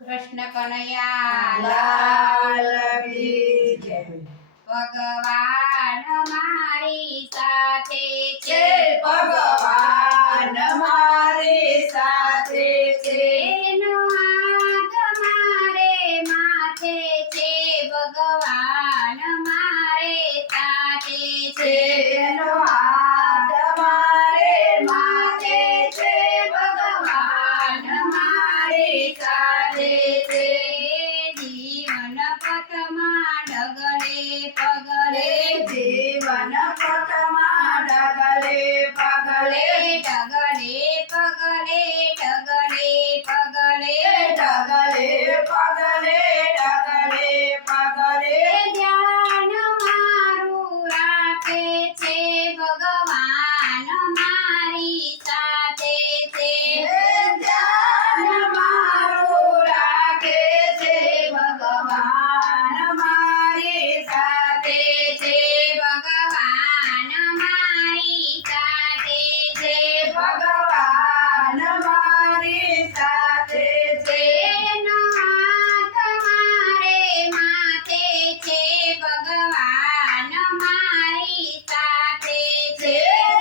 કૃષ્ણ કનૈયા લાલ કી જય. ભગવાન મારી સાથે છે, ભગવાન મારી સાથે છે. એનો હાથ મારે માથે છે, ભગવાન મારે સાથે છે. એનો હાથ મારે માથે છે, ભગવાન મારી સાથે છે. જીવન પથમાં ડગલે પગલે, જીવન પથમાં ડગલે પગલે, ડગલે પગલે, ડગલે પગલે, ડગલે પગલે, ડગલે પગલે. ધ્યાન મારું રાખે છે, ભગવાન મારી સાથે છે. ધ્યાન મારું રાખે છે, ભગવાન મારી સાથે છે. ભગવાન મારી સાથે છે. ભગવાન મારી સાથે છે. એનો હાથ મારે માથે છે, ભગવાન મારી સાથે છે.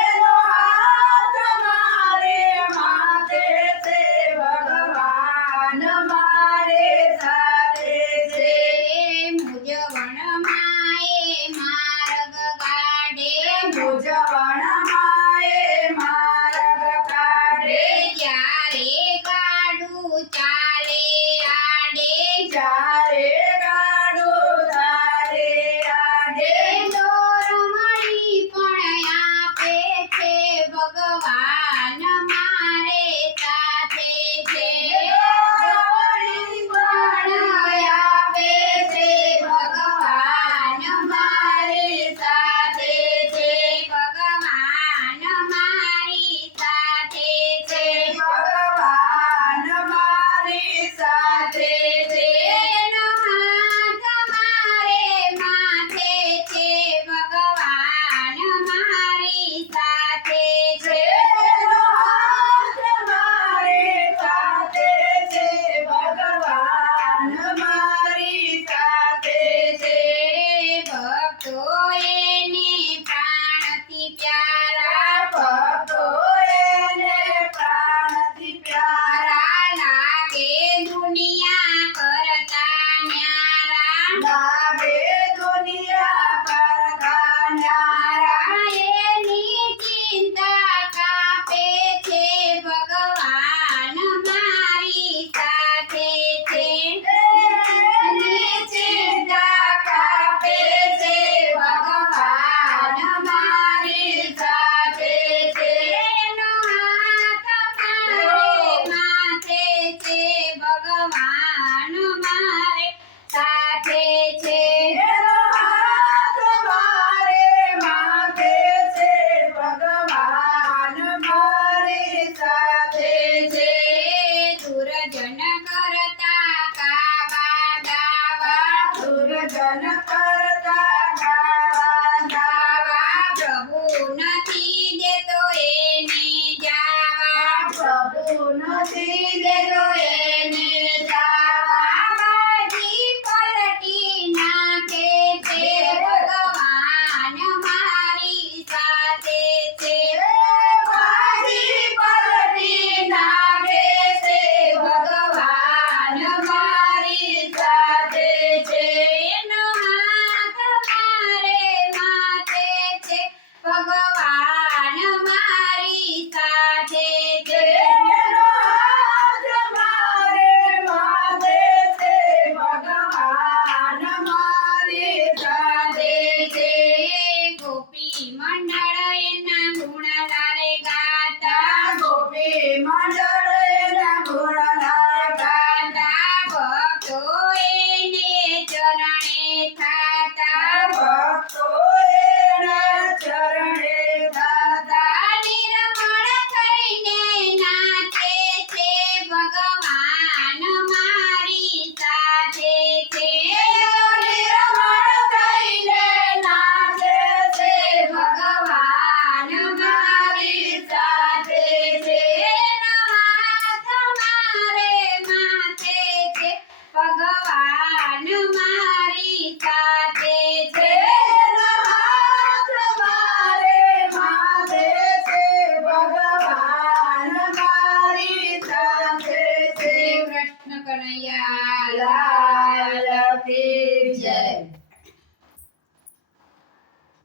એનો હાથ મારે માથે છે, ભગવાન મારી સાથે છે. મૂંઝવણ માએ માર્ગ કાઢે, મૂંઝવણ માએ માર્ગ કાઢે. જ્યારે ગાડું ચાલે આડે, જ્યારે ગાડું ચાલે આડે. દોર મળી પણ આપે છે, ભગવાન મારે સાથે છે. દોરી પણ આપે છે, ભગવાન મારી સાથે છે. ભગવાન મારી સાથે છે. ભગવાન મારી સાથે છે. એનો હાથ મારે માથે છે, ભગવાન મારી સાથે છે. એનો હાથ મારી સાથે છે, ભગવાન મારી સાથે છે. ભક્તો એને પ્રાણથી પ્યારા, ભક્તો એને પ્રાણથી પ્યારા લાગે દુનિયા કરતા ન્યારા. લાગે. દુનિયા કરતા ન્યારા એની ચિંતા કાપે છે, ભગવાન મારી સાથે છે. એની ચિંતા કાપે છે, ભગવાન મારી સાથે છે. એનો હાથ મારે માથે છે, ભગવાન મારે સાથે છે. એનો હાથ મારે માથે છે, ભગવાન મારી સાથે છે. દુર્જન કરતા કાવા દાવા, દુર્જન કરતા ગાવા ગાવા. પ્રભુ નથી દેતો એને જાવા. પ્રભુ નથી દેતો એને જાવા. બાજી પલટી નાખે છે, ભગવાન મારી સાથે છે. બાજી પલટી નાખે છે, ભગવાન મારી સાથે છે. એનો હાથ મારે માથે છે, ભગવાન મારી સાથે છે. એનો હાથ મારે માથે છે, ભગવાન મારી સાથે છે. ગોપી મંડળ એના ગુણ લારે ગાતા, ગોપી મંડળ એના ગુણ ગાતા. ભક્તો એને ચરણે થાતા. ભક્તો એના ચરણે દાદા. નિર્મળ થઈને નાચે છે, ભગવાન મારી સાથે છે. નિર્મળ થઈને નાચે છે, ભગવાન મારી સાથે છે. એનો કનૈયા લાલ કી જય.